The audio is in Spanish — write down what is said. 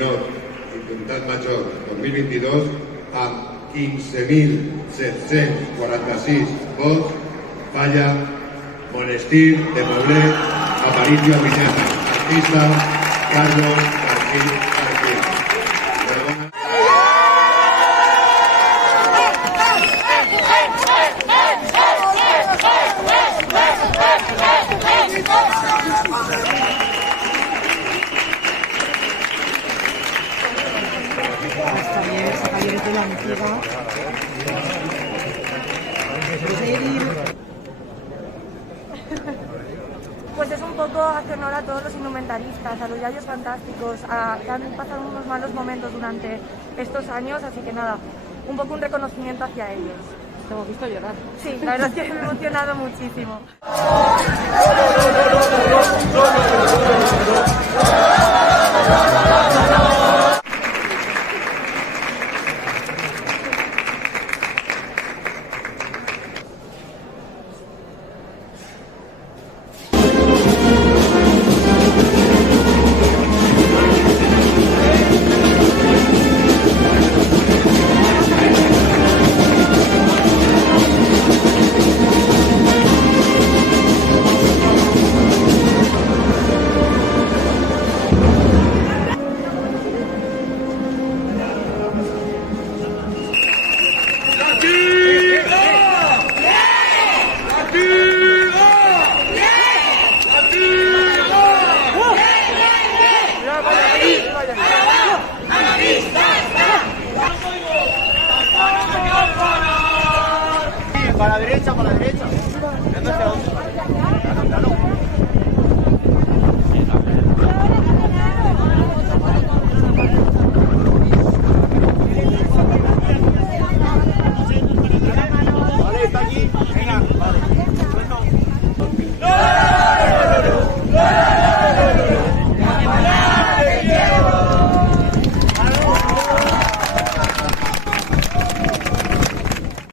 menor Juntat Major 2022 amb 15.746 vots, falla Monestir de Poblet, Aparicio Pineda, artista Carlos García García. Los talleres de la antigua. Pues es un poco hacer honor a todos los indumentaristas, a los Yayos fantásticos, que han pasado unos malos momentos durante estos años, así que nada, un poco un reconocimiento hacia ellos. Te hemos visto llorar. Sí, la verdad es que me he emocionado muchísimo. Para la derecha, para la derecha.